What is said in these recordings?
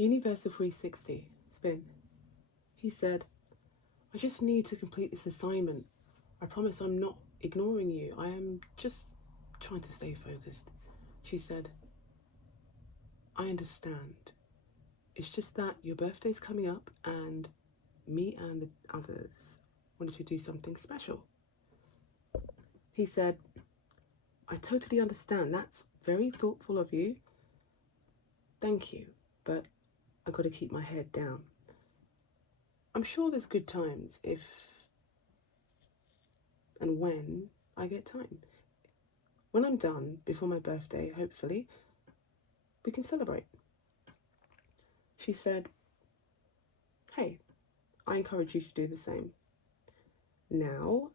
Universal 360 spin. He said, I just need to complete this assignment. I promise I'm not ignoring you. I am just trying to stay focused. She said, I understand. It's just that your birthday's coming up and me and the others wanted to do something special. He said, I totally understand. That's very thoughtful of you. Thank you, but I've got to keep my head down. I'm sure there's good times if and when I get time. When I'm done, before my birthday, hopefully, we can celebrate. She said, hey, I encourage you to do the same. Now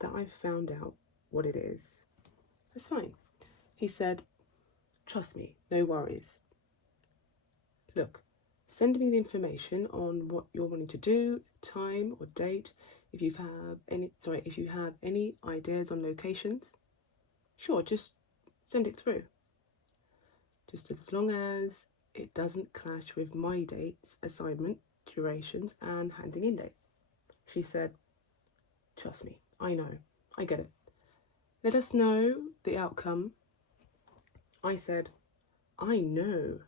that I've found out what it is, it's fine. He said, trust me, no worries. Look, send me the information on what you're wanting to do, time or date. If you have any ideas on locations, sure, just send it through. Just as long as it doesn't clash with my dates, assignment, durations, and handing in dates. She said, trust me, I know, I get it. Let us know the outcome. I said, I know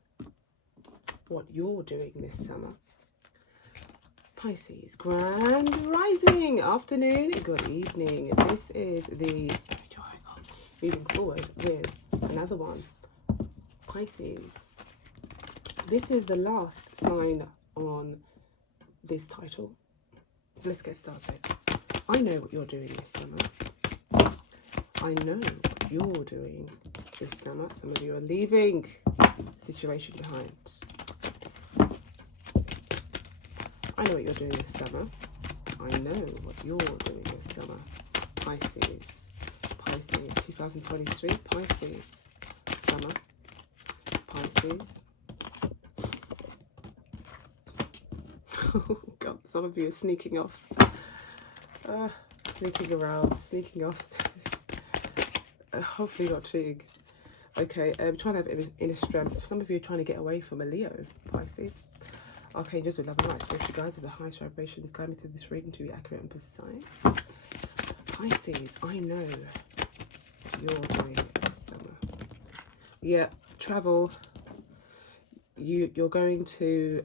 what you're doing this summer. Pisces, grand rising, afternoon, good evening. This is the moving forward with another one. Pisces. This is the last sign on this title. So let's get started. I know what you're doing this summer. I know what you're doing this summer. Some of you are leaving the situation behind. I know what you're doing this summer. I know what you're doing this summer. Pisces. Pisces, 2023, Pisces. Summer. Pisces. Oh God, some of you are sneaking off. Sneaking around, sneaking off. Hopefully not too. Okay, trying to have inner strength. Some of you are trying to get away from a Leo, Pisces. Archangels with love and light, spiritual guides with the highest vibrations, guide me through this reading to be accurate and precise. Pisces, I know you're doing it this summer. Yeah, travel. You're going to,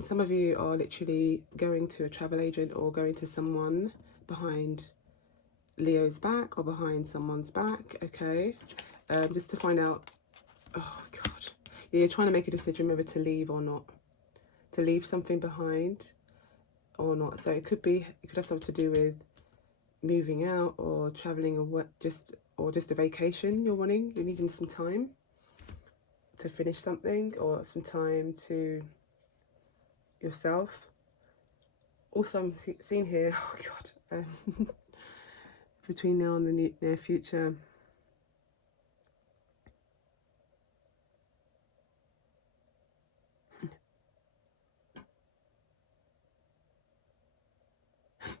some of you are literally going to a travel agent or going to someone behind Leo's back or behind someone's back, okay? Just to find out, oh God. Yeah, you're trying to make a decision whether to leave or not. To leave something behind or not. So it could have something to do with moving out or traveling or what, just a vacation you're wanting. You're needing some time to finish something or some time to yourself. Also, I'm seeing here, oh God, between now and the near future,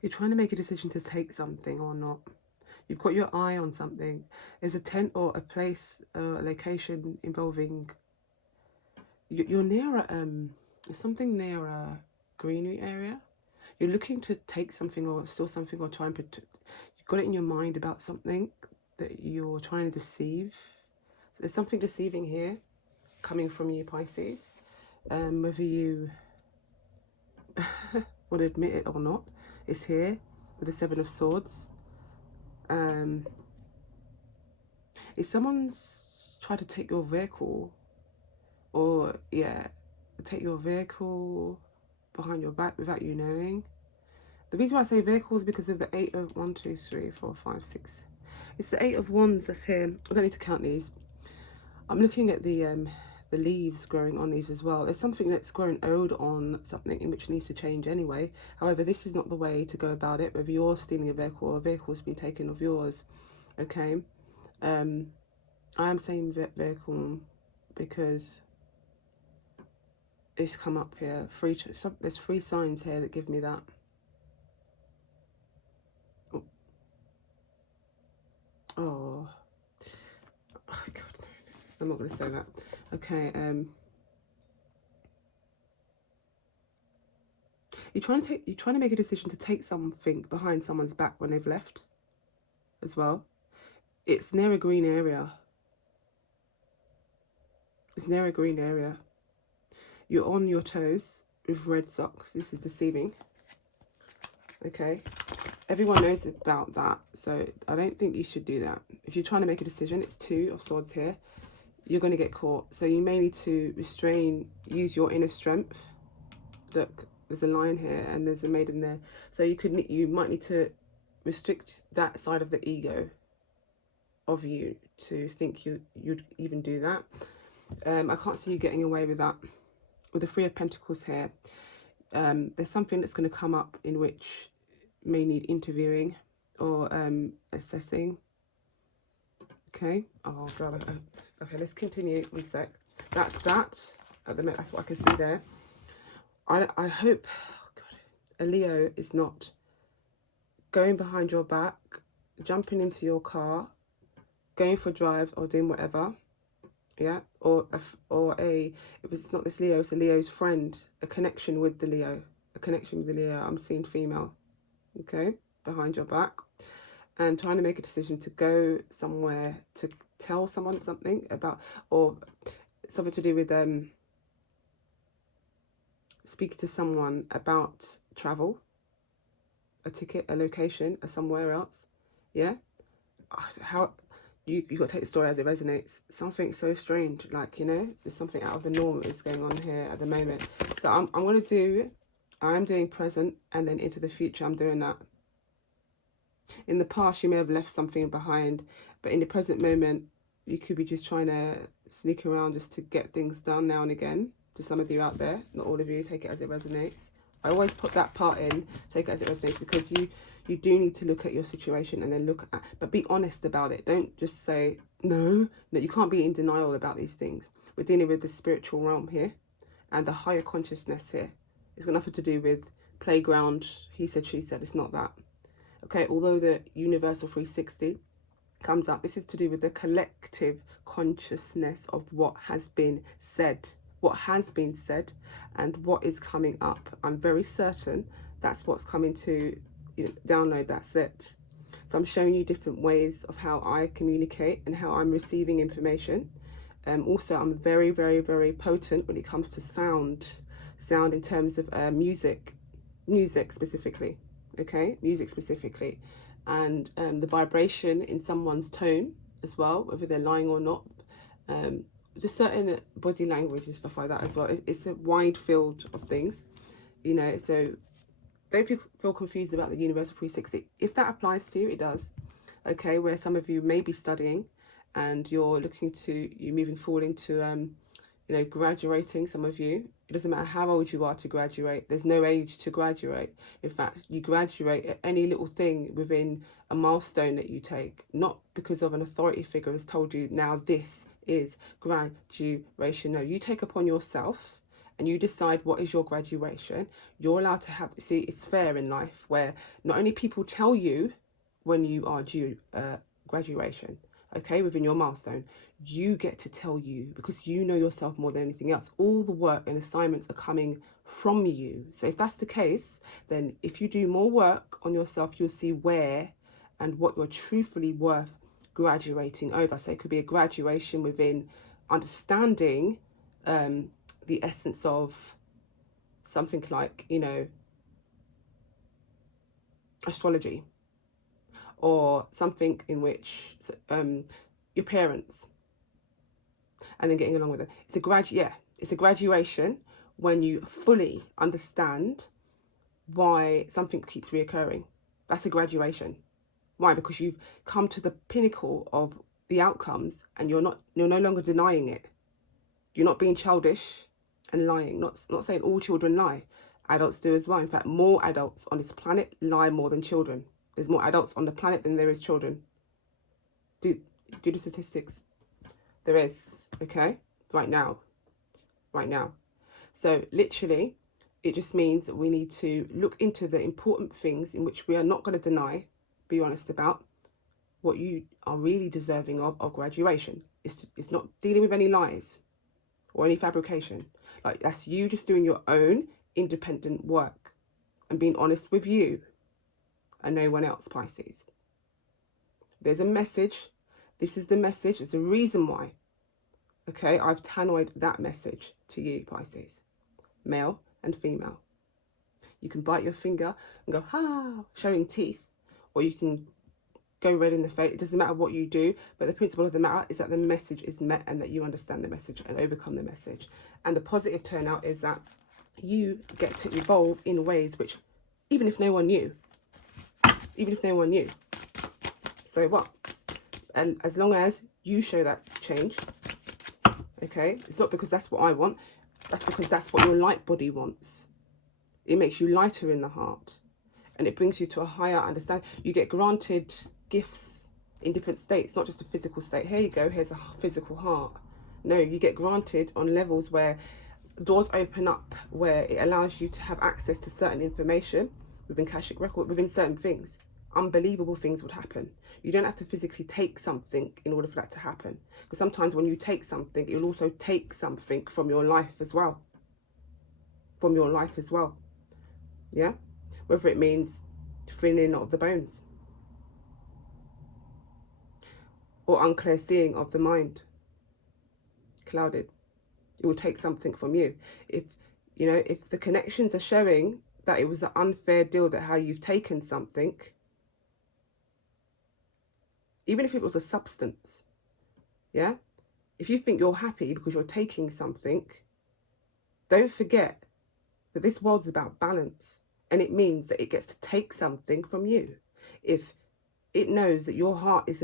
you're trying to make a decision to take something or not. You've got your eye on something. There's a tent or a place, a location involving, you're near something near a greenery area. You're looking to take something or store something or try and you've got it in your mind about something that you're trying to deceive. So there's something deceiving here coming from you, Pisces. Whether you want to admit it or not, it's here with the Seven of Swords. If someone's tried to take your vehicle, or yeah, take your vehicle behind your back without you knowing. The reason why I say vehicle is because of the 8 of 1, 2, 3, 4, 5, 6. It's the 8 of Wands that's here. I don't need to count these. I'm looking at the leaves growing on these as well. There's something that's grown old on something in which needs to change anyway. However, this is not the way to go about it, whether you're stealing a vehicle or a vehicle's been taken of yours. Okay. I am saying vehicle because it's come up here. There's 3 signs here that give me that. Oh God, no. I'm not going to say that. Okay, you're trying to make a decision to take something behind someone's back when they've left as well. It's near a green area. It's near a green area. You're on your toes with red socks. This is deceiving. Okay. Everyone knows about that. So I don't think you should do that. If you're trying to make a decision, it's 2 of swords here. You're going to get caught. So you may need to restrain, use your inner strength. Look, there's a lion here and there's a maiden there. So you might need to restrict that side of the ego of you to think you'd even do that. I can't see you getting away with that. With the 3 of Pentacles here, there's something that's going to come up in which may need interviewing or assessing. Okay. Oh God. Okay, let's continue. 1 sec. That's that. At the moment, that's what I can see there. I hope, oh God, a Leo is not going behind your back, jumping into your car, going for drives or doing whatever. Yeah, or if it's not this Leo, it's a Leo's friend, a connection with the Leo, I'm seeing female, okay, behind your back, and trying to make a decision to go somewhere, to tell someone something about, or something to do with speaking to someone about travel, a ticket, a location, or somewhere else. Yeah, how. You got to take the story as it resonates. Something so strange, like, you know, there's something out of the norm is going on here at the moment. So I'm doing present, and then into the future, I'm doing that. In the past, you may have left something behind, but in the present moment, you could be just trying to sneak around just to get things done now and again. To some of you out there, not all of you, take it as it resonates. I always put that part in, take it as it resonates, because you do need to look at your situation and then look at, but be honest about it. Don't just say, no, you can't be in denial about these things. We're dealing with the spiritual realm here and the higher consciousness here. It's got nothing to do with playground, he said, she said. It's not that. Okay, although the universal 360 comes up, this is to do with the collective consciousness of what has been said. What has been said and what is coming up. I'm very certain that's what's coming to download. That's it. So I'm showing you different ways of how I communicate and how I'm receiving information. Also, I'm very, very, very potent when it comes to sound in terms of music specifically. Okay, music specifically, and the vibration in someone's tone as well, whether they're lying or not. Just certain body language and stuff like that as well. It's a wide field of things, you know, so don't feel confused about the universal 360. If that applies to you, it does. Okay, where some of you may be studying and you're moving forward into, you know, graduating, some of you. It doesn't matter how old you are to graduate. There's no age to graduate. In fact, you graduate at any little thing within a milestone that you take, not because of an authority figure has told you, now this is graduation. No, you take upon yourself and you decide what is your graduation. You're allowed to have, see, it's fair in life where not only people tell you when you are due graduation, okay, within your milestone, you get to tell you, because you know yourself more than anything else. All the work and assignments are coming from you. So if that's the case, then if you do more work on yourself, you'll see where and what you're truthfully worth graduating over. So it could be a graduation within understanding the essence of something like, you know, astrology, or something in which your parents, and then getting along with it. It's a graduation when you fully understand why something keeps reoccurring. That's a graduation. Why? Because you've come to the pinnacle of the outcomes and you're no longer denying it. You're not being childish and lying. Not saying all children lie. Adults do as well. In fact, more adults on this planet lie more than children. There's more adults on the planet than there is children. Do the statistics. There is, okay? Right now. So literally, it just means that we need to look into the important things in which we are not going to deny, be honest about what you are really deserving of graduation. It's not dealing with any lies or any fabrication. Like, that's you just doing your own independent work. and being honest with you and no one else, Pisces. There's a message. This is the message. There's a reason why. Okay, I've tannoyed that message to you, Pisces. Male and female. You can bite your finger and go, ha, showing teeth. Or you can go red in the face. It doesn't matter what you do. But the principle of the matter is that the message is met and that you understand the message and overcome the message. And the positive turnout is that you get to evolve in ways which, even if no one knew, so what? And as long as you show that change, okay, it's not because that's what I want, that's because that's what your light body wants. It makes you lighter in the heart and it brings you to a higher understanding. You get granted gifts in different states, not just a physical state. Here you go, here's a physical heart. No, you get granted on levels where doors open up, where it allows you to have access to certain information within Akashic record, within certain things. Unbelievable things would happen. You don't have to physically take something in order for that to happen. Because sometimes when you take something, it will also take something from your life as well. Yeah? Whether it means thinning of the bones or unclear seeing of the mind, clouded. It will take something from you. If the connections are showing that it was an unfair deal, that how you've taken something, even if it was a substance, yeah? If you think you're happy because you're taking something, don't forget that this world's about balance, and it means that it gets to take something from you. If it knows that your heart is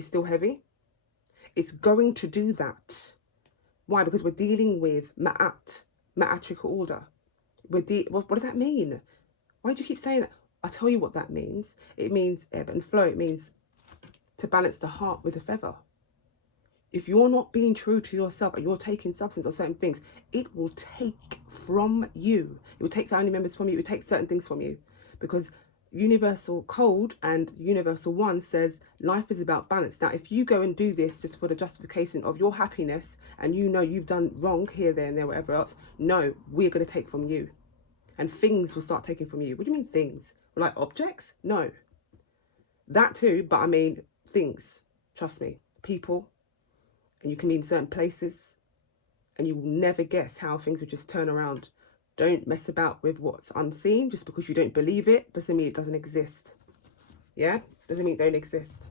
still heavy, it's going to do that. Why? Because we're dealing with ma'atrical order. What does that mean? Why do you keep saying that? I'll tell you what that means. It means ebb and flow. It means to balance the heart with a feather. If you're not being true to yourself and you're taking substance or certain things, it will take from you. It will take family members from you. It will take certain things from you. Because universal code and universal one says life is about balance. Now, if you go and do this just for the justification of your happiness and you know you've done wrong here, there and there, whatever else, no, we're going to take from you. And things will start taking from you. What do you mean things? Like objects? No. That too, but I mean things. Trust me. People. And you can be in certain places and you will never guess how things will just turn around. Don't mess about with what's unseen. Just because you don't believe it doesn't mean it doesn't exist. Yeah? Doesn't mean it don't exist.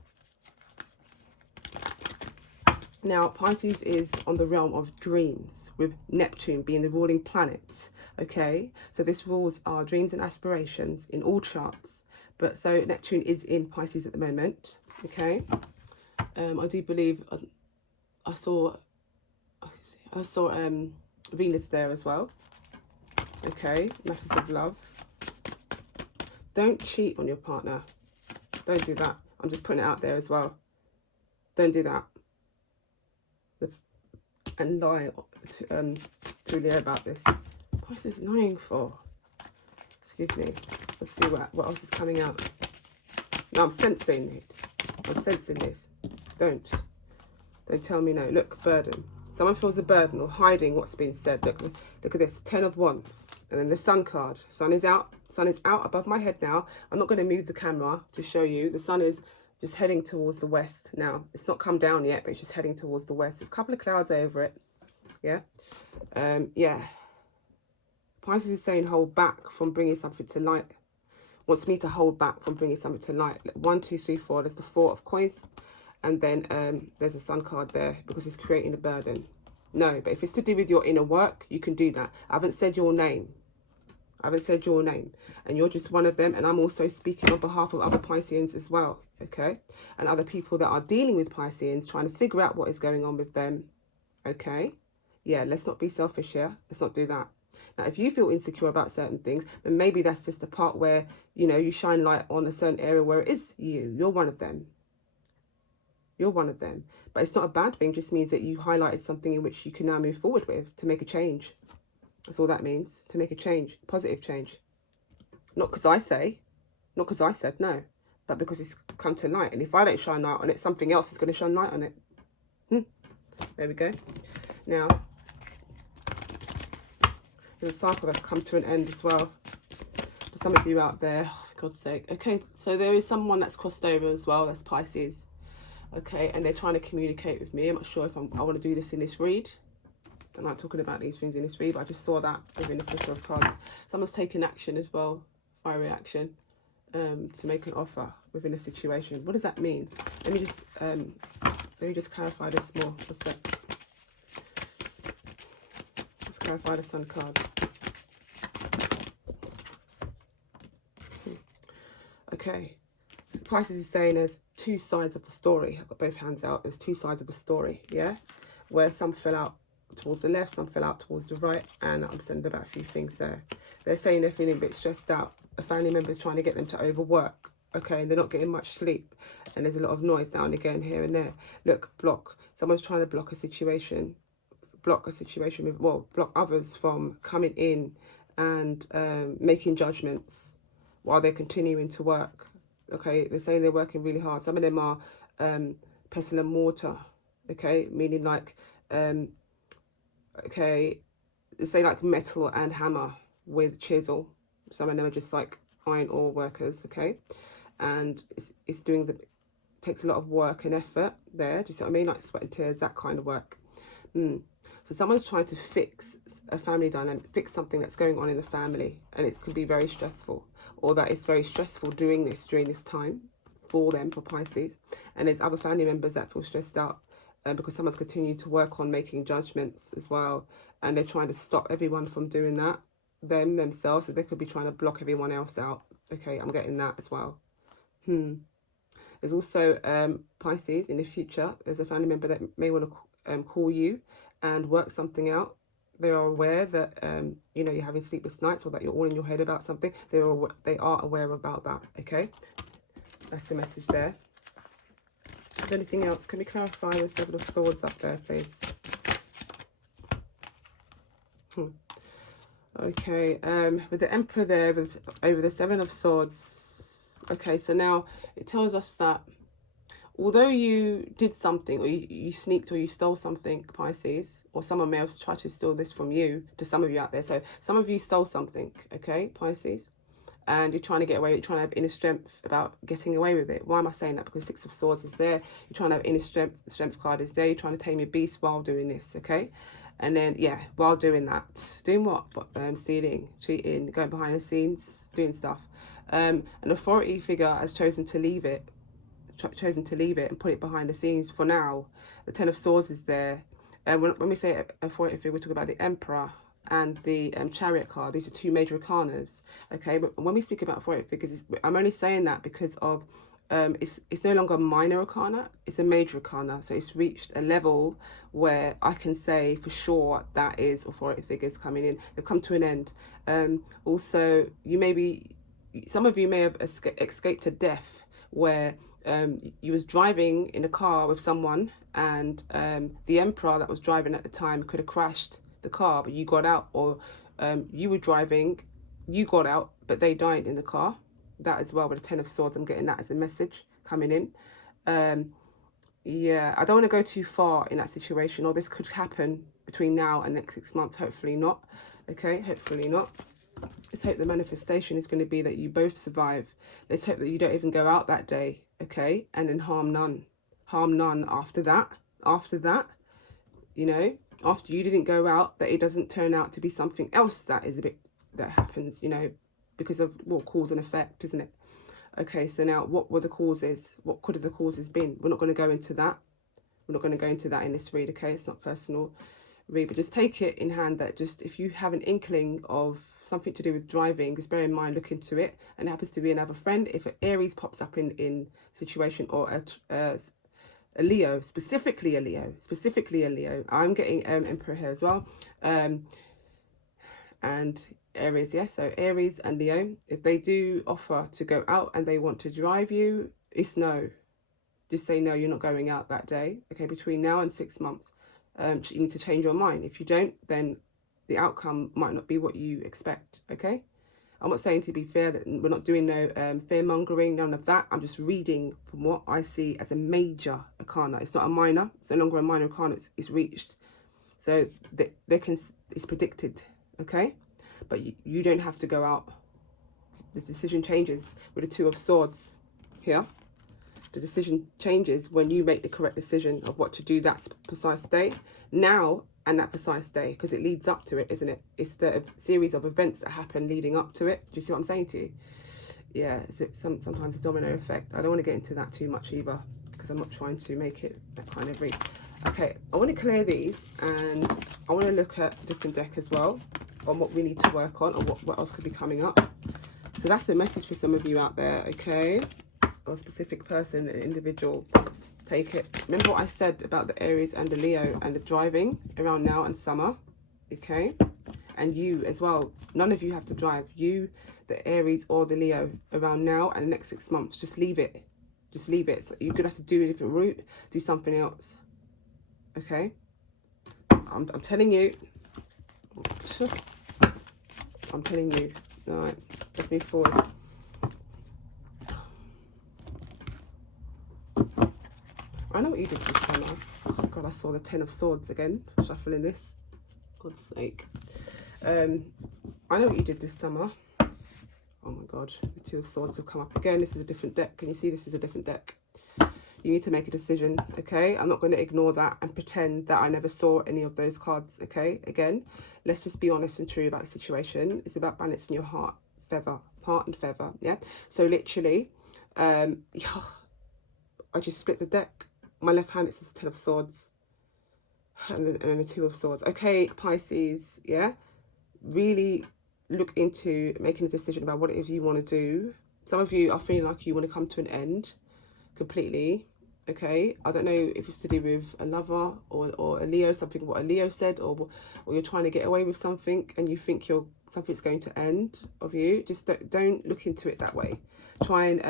Now, Pisces is on the realm of dreams, with Neptune being the ruling planet. Okay? So this rules our dreams and aspirations in all charts. But so Neptune is in Pisces at the moment. Okay? I do believe I saw Venus there as well. Okay, matters of love. Don't cheat on your partner. Don't do that. I'm just putting it out there as well. Don't do that. And lie to Leo about this. What is this lying for? Excuse me. Let's see what else is coming out. No, I'm sensing it. I'm sensing this. Don't tell me no. Look, burden. Someone feels a burden or hiding what's been said. Look at this. 10 of Wands. And then the Sun card. Sun is out. Sun is out above my head now. I'm not going to move the camera to show you. The sun is just heading towards the west now. It's not come down yet, but it's just heading towards the west with a couple of clouds over it. Yeah. Yeah. Pisces is saying hold back from bringing something to light. Wants me to hold back from bringing something to light. 1, 2, 3, 4. There's the 4 of coins. And then there's a Sun card there because it's creating a burden. No, but if it's to do with your inner work, you can do that. I haven't said your name. And you're just one of them. And I'm also speaking on behalf of other Pisceans as well. Okay? And other people that are dealing with Pisceans, trying to figure out what is going on with them. Okay? Yeah, let's not be selfish here. Let's not do that. Now, if you feel insecure about certain things, then maybe that's just the part where, you shine light on a certain area where it is you. You're one of them. You're one of them. But it's not a bad thing. It just means that you highlighted something in which you can now move forward with to make a change. That's all that means. To make a change. Positive change. Not because I say. Not because I said no. But because it's come to light. And if I don't shine light on it, something else is going to shine light on it. There we go. Now, there's a cycle that's come to an end as well. some of you out there, oh, for God's sake. Okay, so there is someone that's crossed over as well, that's Pisces. Okay, and they're trying to communicate with me. I'm not sure if I want to do this in this read. I'm not talking about these things in this read, but I just saw that within the flicker of cards. Someone's taking action as well, fiery action, to make an offer within a situation. What does that mean? Let me just clarify this more. What's that? Let's clarify the Sun card. Okay, so Pisces is saying there's two sides of the story. I've got both hands out. There's two sides of the story, yeah? Where some fell out towards the left, some fell out towards the right, and I'm saying about a few things there. They're saying they're feeling a bit stressed out. A family member's trying to get them to overwork, okay, and they're not getting much sleep, and there's a lot of noise now and again here and there. Look, block. Someone's trying to block a situation with, well, block others from coming in and making judgments while they're continuing to work. Okay, they're saying they're working really hard. Some of them are pestle and mortar, okay, meaning like, okay, they say like metal and hammer with chisel. Some of them are just like iron ore workers, okay, and it's doing the, takes a lot of work and effort there. Do you see what I mean? Like sweat and tears, that kind of work. So someone's trying to fix a family dynamic, fix something that's going on in the family, and it can be very stressful, or that it's very stressful doing this during this time for them, for Pisces. And there's other family members that feel stressed out because someone's continued to work on making judgments as well, and they're trying to stop everyone from doing that, themselves, so they could be trying to block everyone else out. Okay, I'm getting that as well. There's also Pisces in the future. There's a family member that may want to call you and work something out. They are aware that you know, you're having sleepless nights, or that you're all in your head about something. They are aware about that. Okay, that's the message there. Is there anything else? Can we clarify the Seven of Swords up there, please? Okay, with the Emperor there over the Seven of Swords. Okay, so now it tells us that although you did something, or you sneaked or you stole something, Pisces, or someone may have tried to steal this from you, to some of you out there. So some of you stole something, okay, Pisces, and you're trying to get away with it, you're trying to have inner strength about getting away with it. Why am I saying that? Because Six of Swords is there. You're trying to have inner strength. The Strength card is there. You're trying to tame your beast while doing this, okay? And then, yeah, while doing that. Doing what? Stealing, cheating, going behind the scenes, doing stuff. An authority figure has chosen to leave it and put it behind the scenes for now. The Ten of Swords is there. When we say authority figure, we're talking about the Emperor and the Chariot card. These are two major arcanas, okay? But when we speak about authority figures, I'm only saying that because of it's no longer a minor arcana, it's a major arcana. So it's reached a level where I can say for sure that is authority figures coming in. They've come to an end. Also, some of you may have escaped a death where you was driving in a car with someone, and the Emperor that was driving at the time could have crashed the car, but you got out, or you were driving, you got out, but they died in the car. That as well with the Ten of Swords, I'm getting that as a message coming in. Yeah, I don't want to go too far in that situation, or this could happen between now and next 6 months. Hopefully not. Okay, hopefully not. Let's hope the manifestation is going to be that you both survive. Let's hope that you don't even go out that day, okay, and then harm none. Harm none after that. After that, you know, after you didn't go out, that it doesn't turn out to be something else that is that happens, you know, because of, well, cause and effect, isn't it? Okay, so now what were the causes? What could have the causes been? We're not going to go into that. We're not going to go into that in this read, okay? It's not personal read, but just take it in hand that just if you have an inkling of something to do with driving, just bear in mind, look into it. And it happens to be another friend. If an Aries pops up in situation, or a Leo, specifically a Leo. I'm getting Emperor here as well. And Aries, yeah, so Aries and Leo, if they do offer to go out and they want to drive you, it's no. Just say no, you're not going out that day, okay, between now and 6 months. You need to change your mind. If you don't, then the outcome might not be what you expect, okay? I'm not saying, to be fair, that we're not doing no fear-mongering, none of that. I'm just reading from what I see as a major arcana. It's not a minor. It's no longer a minor arcana. It's reached. So it's predicted, okay? But you don't have to go out The decision changes with the Two of Swords here. The decision changes when you make the correct decision of what to do that precise day, now and that precise day, because it leads up to it, isn't it? It's the series of events that happen leading up to it. Do you see what I'm saying to you? Yeah, it's sometimes a domino effect. I don't want to get into that too much either, because I'm not trying to make it that kind of read. Okay, I want to clear these, and I want to look at a different deck as well on what we need to work on, or what else could be coming up. So that's a message for some of you out there, okay? Or a specific person, an individual. Take it. Remember what I said about the Aries and the Leo and the driving around now and summer, okay? And you as well. None of you have to drive. You, the Aries or the Leo, around now and the next 6 months. Just leave it. Just leave it. So you're going to have to do a different route, do something else, okay? I'm telling you. I'm telling you. All right, let's move forward. I know what you did this summer. Oh God, I saw the Ten of Swords again, shuffling this. God's sake. I know what you did this summer. Oh my God, the Two of Swords have come up again. This is a different deck. Can you see this is a different deck? You need to make a decision, okay? I'm not going to ignore that and pretend that I never saw any of those cards, okay? Again, let's just be honest and true about the situation. It's about balancing your heart and feather, yeah? So literally, I just split the deck. My left hand, it says the Ten of Swords and then the Two of Swords. Okay, Pisces, yeah? Really look into making a decision about what it is you want to do. Some of you are feeling like you want to come to an end completely, okay? I don't know if it's to do with a lover or a Leo, something what a Leo said, or you're trying to get away with something and you think something's going to end of you. Just don't look into it that way. Try and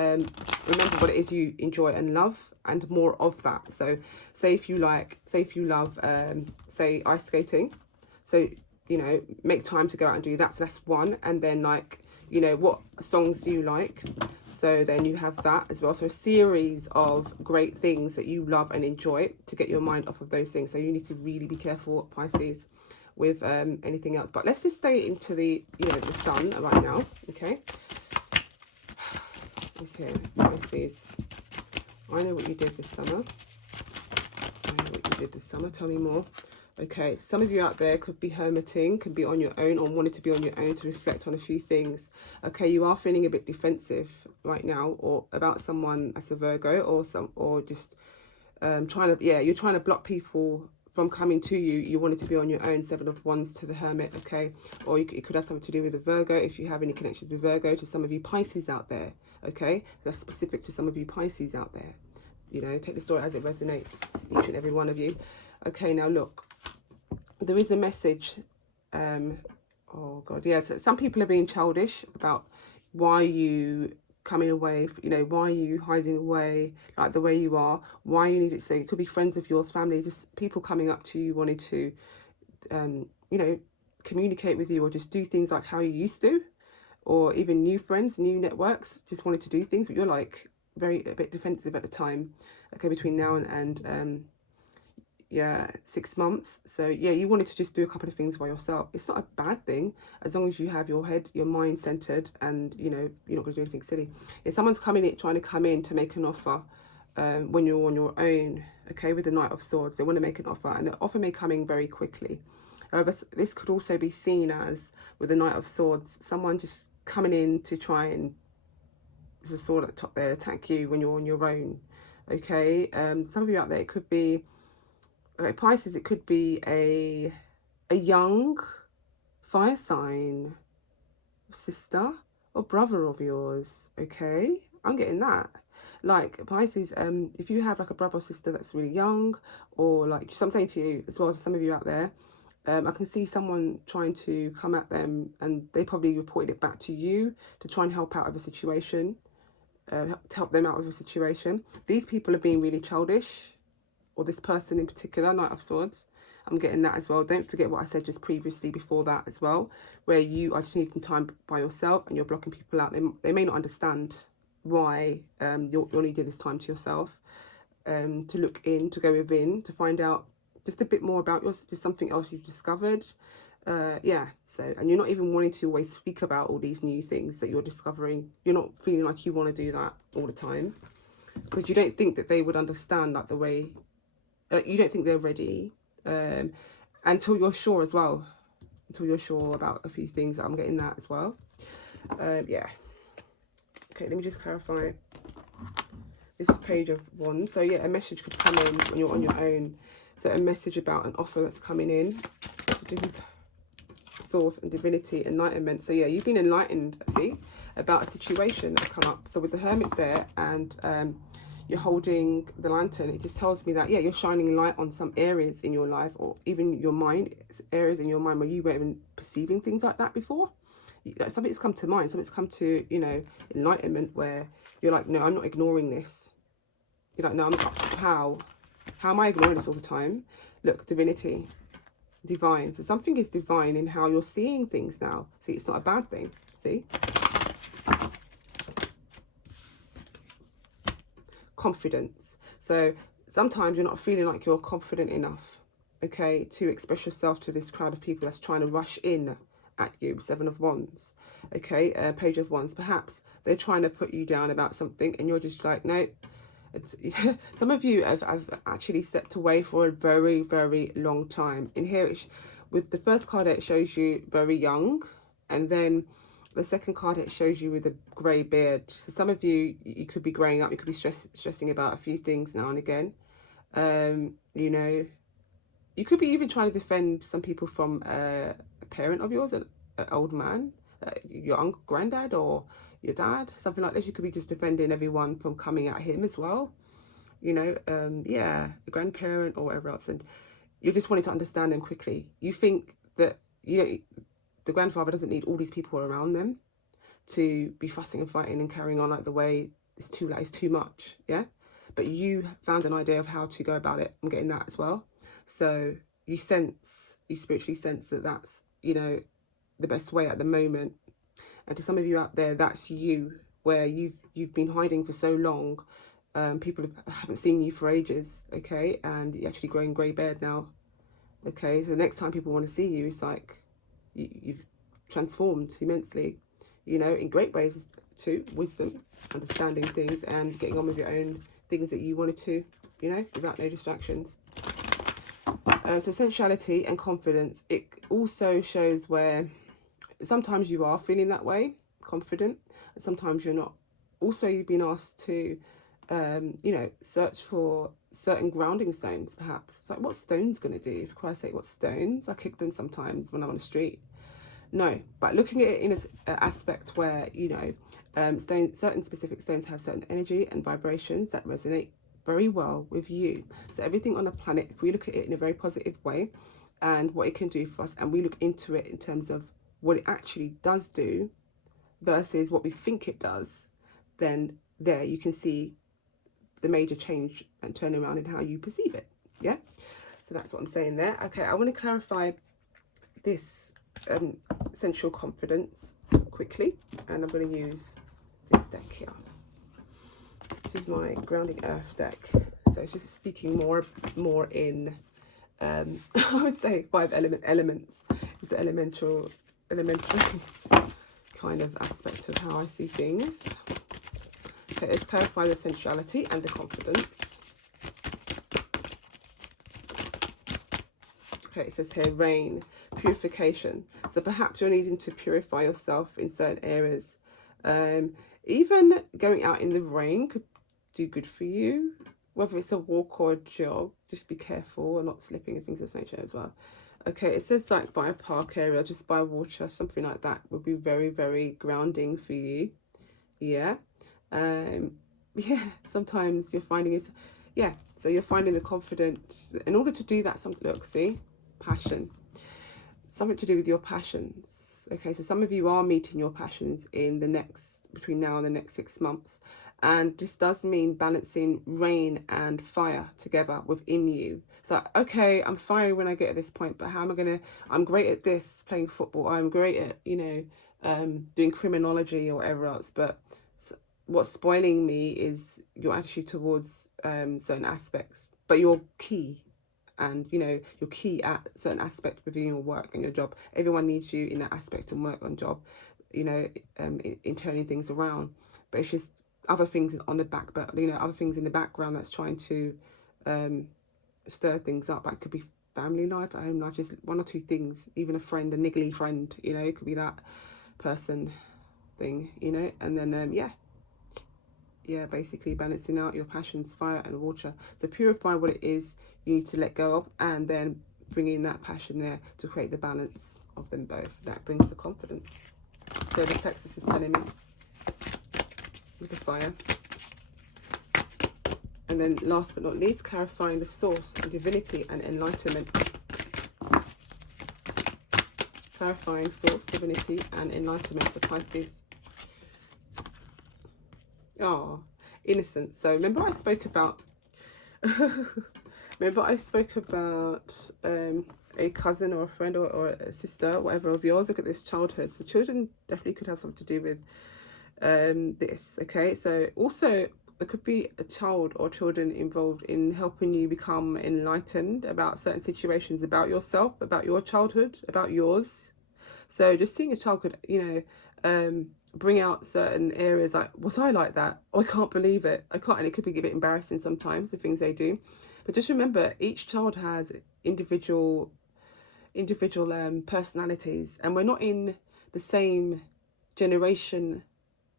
remember what it is you enjoy and love, and more of that. So say if you love say ice skating, so you know, make time to go out and do that. So that's one. And then, like, you know, what songs do you like? So then you have that as well. So a series of great things that you love and enjoy to get your mind off of those things. So you need to really be careful, Pisces, with anything else. But let's just stay into the, you know, the sun right now, okay? It's here, Pisces. I know what you did this summer. I know what you did this summer. Tell me more. Okay, some of you out there could be hermiting, could be on your own, or wanted to be on your own to reflect on a few things. Okay, you are feeling a bit defensive right now, or about someone as a Virgo, or just you're trying to block people from coming to you. You wanted to be on your own. Seven of Wands to the Hermit, okay? Or it could have something to do with the Virgo, if you have any connections with Virgo, to some of you Pisces out there, okay? That's specific to some of you Pisces out there. You know, take the story as it resonates, each and every one of you. Okay, now look. There is a message. Oh God, yes. Yeah, so some people are being childish about why you coming away. You know, why are you hiding away like the way you are? Why you need it? So it could be friends of yours, family, just people coming up to you, wanting to, you know, communicate with you, or just do things like how you used to, or even new friends, new networks, just wanted to do things, but you're like a bit defensive at the time. Okay, between now and yeah, 6 months. So yeah, you wanted to just do a couple of things by yourself. It's not a bad thing, as long as you have your mind centered, and you know you're not going to do anything silly. If someone's trying to come in to make an offer when you're on your own, okay, with the Knight of Swords, they want to make an offer, and the offer may come in very quickly. However, this could also be seen as, with the Knight of Swords, someone just coming in to try and, there's a sword at the top there, attack you when you're on your own. Okay, some of you out there, it could be, okay, Pisces, it could be a young fire sign, sister or brother of yours, okay? I'm getting that. Like, Pisces, if you have like a brother or sister that's really young, or like, so I'm saying to you as well, to some of you out there, I can see someone trying to come at them, and they probably reported it back to you to try and help out of a situation, to help them out of a situation. These people are being really childish, or this person in particular, Knight of Swords. I'm getting that as well. Don't forget what I said just previously before that as well, where you are just needing time by yourself and you're blocking people out. They may not understand why you're needing this time to yourself, to look in, to go within, to find out just a bit more about just something else you've discovered. Yeah, so, and you're not even wanting to always speak about all these new things that you're discovering. You're not feeling like you want to do that all the time, because you don't think that they would understand like the way, you don't think they're ready, until you're sure as well, until you're sure about a few things. I'm getting that as well. Yeah. Okay, let me just clarify this Page of Wands. So yeah, a message could come in when you're on your own. So a message about an offer that's coming in to do with source and divinity, enlightenment. So yeah, you've been enlightened, see, about a situation that's come up. So with the Hermit there, and you're holding the lantern, it just tells me that, yeah, you're shining light on some areas in your life, or even your mind, areas in your mind where you weren't even perceiving things like that before. Something's come to mind, something's come to, you know, enlightenment, where you're like, no, I'm not ignoring this. You're like, no, I'm not. How am I ignoring this all the time? Look, divinity, divine. So something is divine in how you're seeing things now. See, it's not a bad thing. See? Confidence. So sometimes you're not feeling like you're confident enough, okay, to express yourself to this crowd of people that's trying to rush in at you. 7 of Wands. Okay, Page of Wands. Perhaps they're trying to put you down about something and you're just like, no. Some of you have actually stepped away for a very, very long time. In here, with the first card, it shows you very young, and then the second card, it shows you with a grey beard. So some of you, you could be growing up, you could be stressing about a few things now and again. You know, you could be even trying to defend some people from a parent of yours, an old man, your uncle, granddad, or your dad, something like this. You could be just defending everyone from coming at him as well. You know, yeah, a grandparent or whatever else. And you're just wanting to understand them quickly. You think that, you know, the grandfather doesn't need all these people around them to be fussing and fighting and carrying on like the way it's too much, yeah? But you found an idea of how to go about it. I'm getting that as well. So you spiritually sense that that's, you know, the best way at the moment. And to some of you out there, that's you, where you've been hiding for so long. People haven't seen you for ages, okay? And you're actually growing grey beard now, okay? So the next time people want to see you, it's like you've transformed immensely, you know, in great ways too. Wisdom, understanding things, and getting on with your own things that you wanted to, you know, without no distractions. So sensuality and confidence. It also shows where sometimes you are feeling that way, confident, and sometimes you're not. Also, you've been asked to, you know, search for certain grounding stones, perhaps. It's like, what stone's going to do? For Christ's sake, what stones? I kick them sometimes when I'm on the street. No, but looking at it in an aspect where, you know, certain specific stones have certain energy and vibrations that resonate very well with you. So everything on the planet, if we look at it in a very positive way and what it can do for us, and we look into it in terms of what it actually does do versus what we think it does, then there you can see the major change and turn around in how you perceive it. Yeah, so that's what I'm saying there. Okay, I want to clarify this sensual confidence quickly, and I'm going to use this deck here. This is my grounding earth deck, so it's just speaking more in I would say 5 elements. It's an elementary kind of aspect of how I see things. Okay, let's clarify the sensuality and the confidence. Okay, it says here rain, purification. So perhaps you're needing to purify yourself in certain areas. Even going out in the rain could do good for you. Whether it's a walk or a jog, just be careful and not slipping and things of this nature as well. Okay, it says like by a park area, just by water, something like that would be very, very grounding for you. Yeah. Yeah, sometimes you're finding it, yeah, so you're finding the confidence. In order to do that, something, look, see, passion, something to do with your passions. Okay, so some of you are meeting your passions in the between now and the next 6 months. And this does mean balancing rain and fire together within you. So, okay, I'm fiery when I get at this point, but how am I going to, I'm great at this, playing football. I'm great at, you know, doing criminology or whatever else. But what's spoiling me is your attitude towards certain aspects. But you're key and, you know, you're key at certain aspect within your work and your job. Everyone needs you in that aspect and work on job, you know, in turning things around. But it's just other things on the back, but, you know, other things in the background that's trying to stir things up. That could be family life, at home life, just one or two things, even a friend, a niggly friend, you know, it could be that person thing, you know. And then yeah, basically balancing out your passions, fire and water. So purify what it is you need to let go of, and then bring in that passion there to create the balance of them both. That brings the confidence. So the plexus is telling me with the fire. And then last but not least, clarifying the source and divinity and enlightenment. Clarifying source, divinity and enlightenment for Pisces. Oh, innocence. So remember I spoke about a cousin or a friend or a sister, whatever of yours. Look at this, childhood. So children definitely could have something to do with this. Okay, so also there could be a child or children involved in helping you become enlightened about certain situations, about yourself, about your childhood, about yours. So just seeing a child could, you know, bring out certain areas like, was I like that? Oh, I can't believe it. I can't. And it could be a bit embarrassing sometimes, the things they do. But just remember, each child has individual personalities, and we're not in the same generation.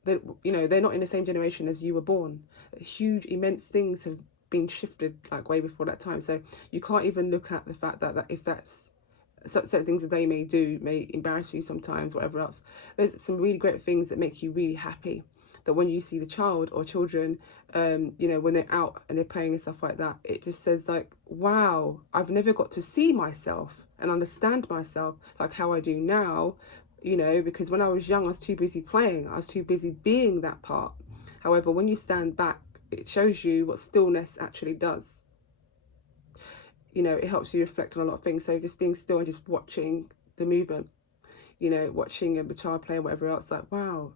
That, you know, they're not in the same generation as you were born. Huge, immense things have been shifted like way before that time. So you can't even look at the fact that if that's certain things that they may do may embarrass you sometimes, whatever else. There's some really great things that make you really happy. That when you see the child or children, you know, when they're out and they're playing and stuff like that, it just says like, wow, I've never got to see myself and understand myself like how I do now, you know, because when I was young, I was too busy playing. I was too busy being that part. However, when you stand back, it shows you what stillness actually does. You know, it helps you reflect on a lot of things. So just being still and just watching the movement, you know, watching the child play and whatever else, like, wow,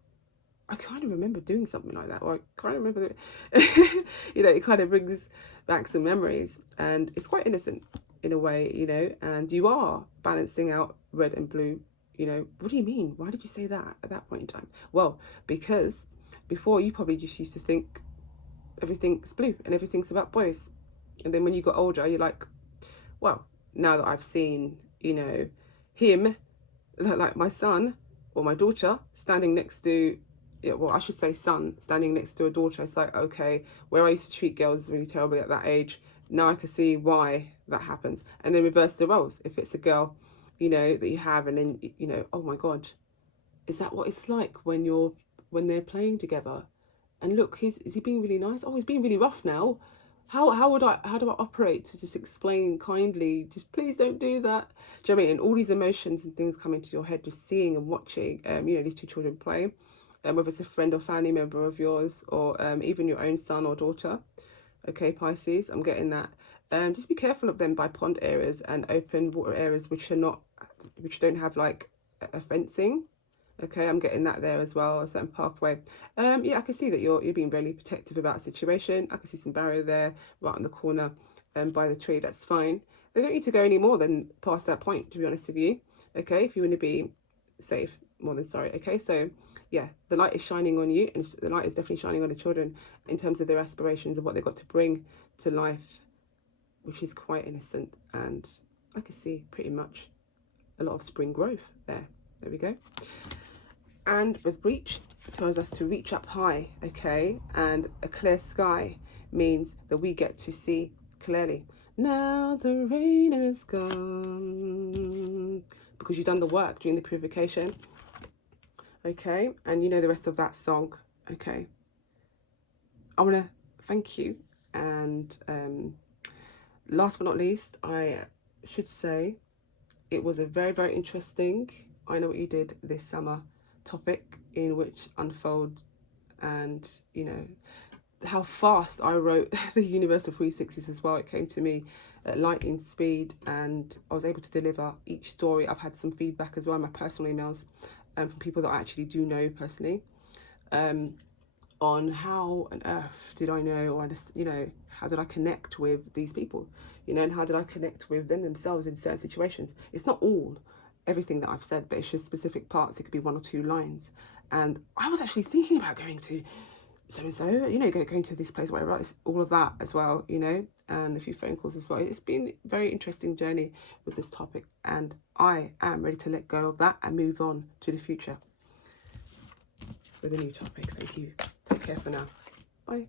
I kind of remember doing something like that, or I kind of remember that. You know, it kind of brings back some memories, and it's quite innocent in a way, you know, and you are balancing out red and blue. You know, what do you mean? Why did you say that at that point in time? Well, because before you probably just used to think everything's blue and everything's about boys. And then when you got older, you're like, well, now that I've seen, you know, him, like my son or my daughter standing next to, yeah, well, I should say son standing next to a daughter, it's like, okay, where I used to treat girls really terribly at that age, now I can see why that happens. And then reverse the roles. If it's a girl, you know, that you have, and then, you know, oh my God, is that what it's like when they're playing together? And look, is he being really nice? Oh, he's being really rough now. How do I operate to just explain kindly, just please don't do that? Do you know what I mean? And all these emotions and things come into your head just seeing and watching you know, these two children play, whether it's a friend or family member of yours, or even your own son or daughter. Okay, Pisces, I'm getting that. Just be careful of them by pond areas and open water areas which don't have like a fencing. Okay, I'm getting that there as well, a certain pathway. Yeah, I can see that you're being really protective about a situation. I can see some barrier there, right in the corner, by the tree. That's fine. They don't need to go any more than past that point, to be honest with you. Okay, if you want to be safe, more than sorry. Okay, so yeah, the light is shining on you, and the light is definitely shining on the children in terms of their aspirations and what they've got to bring to life, which is quite innocent. And I can see pretty much a lot of spring growth there. There we go. And with reach, it tells us to reach up high, okay? And a clear sky means that we get to see clearly. Now the rain is gone, because you've done the work during the purification, okay? And you know the rest of that song, okay? I want to thank you. And last but not least, I should say it was a very, very interesting I Know What You Did This Summer topic, in which unfold, and you know how fast I wrote the Universal 360s as well. It came to me at lightning speed, and I was able to deliver each story. I've had some feedback as well in my personal emails from people that I actually do know personally. on how on earth did I know, or just, you know, how did I connect with these people, you know, and how did I connect with them themselves in certain situations. It's not everything that I've said, but it's just specific parts. It could be 1 or 2 lines. And I was actually thinking about going to so-and-so, you know, going to this place, whatever, it's all of that as well, you know, and a few phone calls as well. It's been a very interesting journey with this topic, and I am ready to let go of that and move on to the future with a new topic. Thank you. Take care for now. Bye.